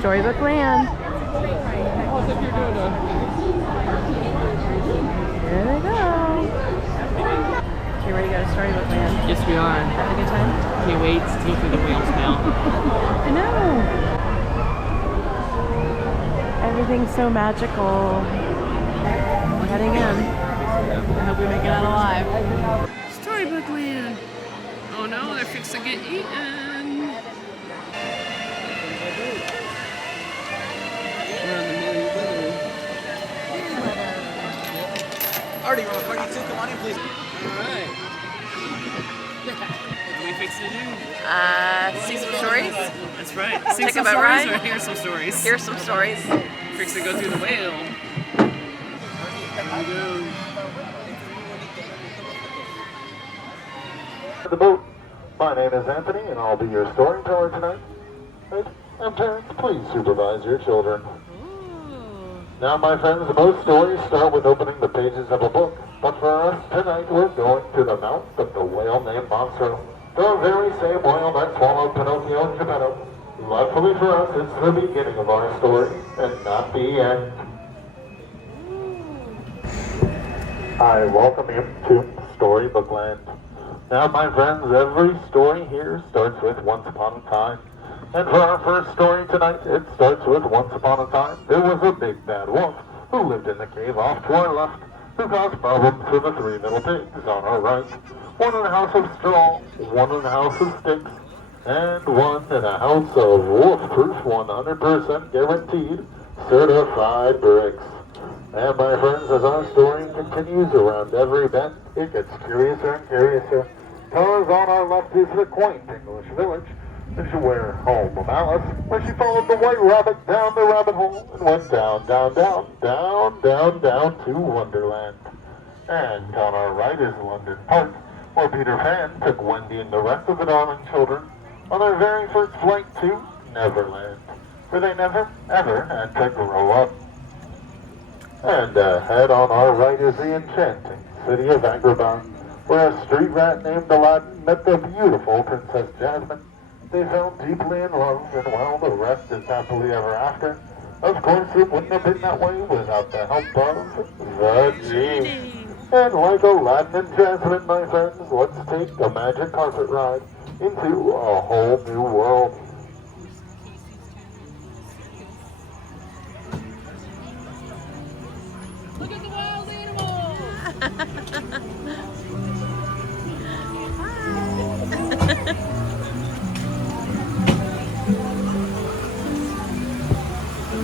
Storybook Land. Here they go. Okay, ready to go to Storybook Land. Yes, we are. Have a good time? Can't wait to go through the whales now. I know. Everything's so magical. We're heading in. I hope we make it out alive. Storybook Land. Oh no, they're fixing to get eaten. We're on the Millie Weather. Artie, we're recording too. Come on in, please. Alright. What are we fixing to do? See some stories? That's right. Sing Take some a boat stories ride? or hear some stories? Here's some stories. Fixing to go through the whale. Here we go. The boat. My name is Anthony, and I'll be your storyteller tonight. And parents, please supervise your children. Now, my friends, most stories start with opening the pages of a book. But for us tonight, we're going to the mouth of the whale named Monstro. The very same whale that swallowed Pinocchio and Geppetto. Luckily for us, it's the beginning of our story, and not the end. I welcome you to Storybook Land. Now, my friends, every story here starts with Once Upon a Time. And for our first story tonight, it starts with Once Upon a Time. There was a big bad wolf who lived in the cave off to our left, who caused problems for the three little pigs on our right. One in a house of straw, one in a house of sticks, and one in a house of wolf-proof, 100% guaranteed, certified bricks. And my friends, as our story continues around every bend, it gets curiouser and curiouser. Because on our left is the quaint English village, where home of Alice, where she followed the white rabbit down the rabbit hole and went down, down, down, down, down, down to Wonderland. And on our right is London Park, where Peter Pan took Wendy and the rest of the darling children on their very first flight to Neverland, where they never, ever had to grow up. And ahead on our right is the enchanting city of Agrabah, where a street rat named Aladdin met the beautiful Princess Jasmine. They fell deeply in love, and while the rest is happily ever after, of course it wouldn't have been that way without the help of the genie. And like Aladdin and Jasmine, my friends, let's take a magic carpet ride into a whole new world. Look at the wild animals!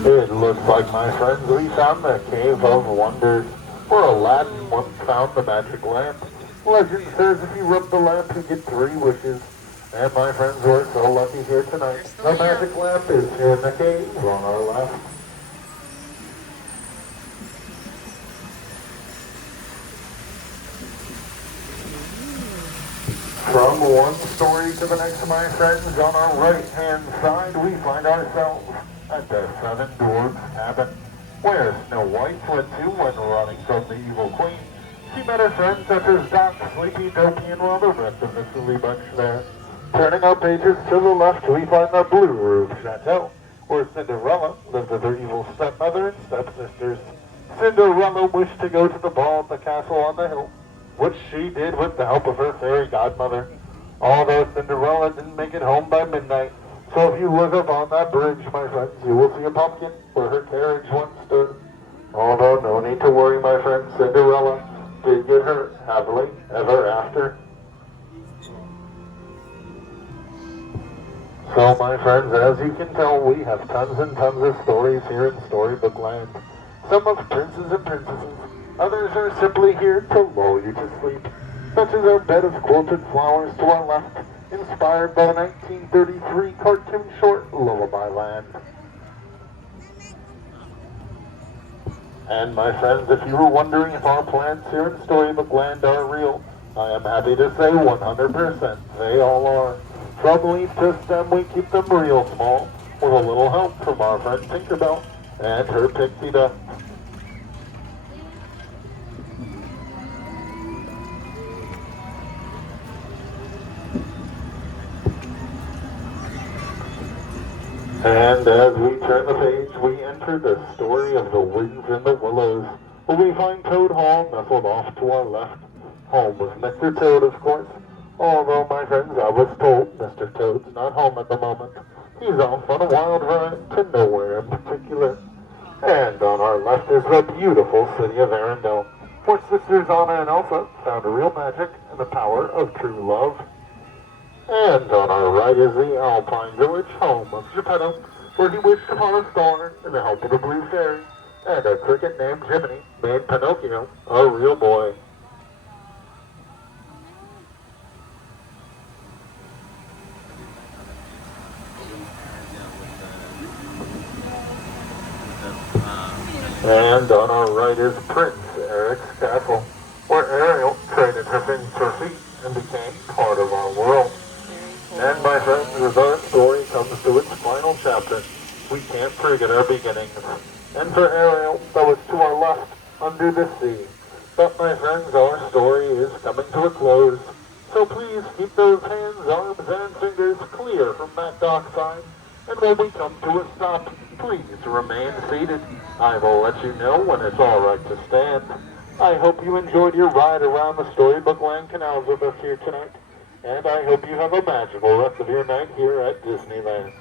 It looks like, my friends, we found the Cave of Wonders, where Aladdin once found the magic lamp. Legend says if you rub the lamp, you get 3 wishes. And my friends, we're so lucky here tonight. The magic lamp is here in the cave on our left. From one story to the next, my friends, on our right-hand side, we find ourselves at the Seven Dwarfs Cabin, where Snow White went to when running from the evil queen. She met her friends such as Doc, Sleepy, Dopey, and well, the rest of the silly bunch there. Turning our pages to the left, we find the Blue Roof Chateau, where Cinderella lived with her evil stepmother and stepsisters. Cinderella wished to go to the ball at the castle on the hill, which she did with the help of her fairy godmother. Although Cinderella didn't make it home by midnight, so if you look up on that bridge, my friends, you will see a pumpkin where her carriage once stood. Although no need to worry, my friends, Cinderella did get hurt happily ever after. So, my friends, as you can tell, we have tons and tons of stories here in Storybook Land. Some of princes and princesses, others are simply here to lull you to sleep, such as our bed of quilted flowers to our left, inspired by the 1933 cartoon short Lullaby Land. And my friends, if you were wondering if our plants here in Storybook Land are real, I am happy to say 100% they all are. From leaf to stem, we keep them real small, with a little help from our friend Tinkerbell and her pixie dust. And as we turn the page, we enter the story of the winds and the willows, where we find Toad Hall nestled off to our left, home of Mr. Toad, of course. Although, my friends, I was told Mr. Toad's not home at the moment. He's off on a wild ride to nowhere in particular. And on our left is the beautiful city of Arendelle, where sisters Anna and Elsa found real magic and the power of true love. And on our right is the Alpine Village, home of Geppetto, where he wished upon a star in the help of the Blue Fairy, and a cricket named Jiminy made Pinocchio a real boy. And on our right is Prince Eric's castle, where Ariel traded her fins for feet and became part of our world. And my friends, as our story comes to its final chapter, we can't forget our beginnings. And for Ariel, that was to our left, under the sea. But my friends, our story is coming to a close. So please keep those hands, arms, and fingers clear from that dockside. And when we come to a stop, please remain seated. I will let you know when it's all right to stand. I hope you enjoyed your ride around the Storybook Land canals with us here tonight. And I hope you have a magical rest of your night here at Disneyland.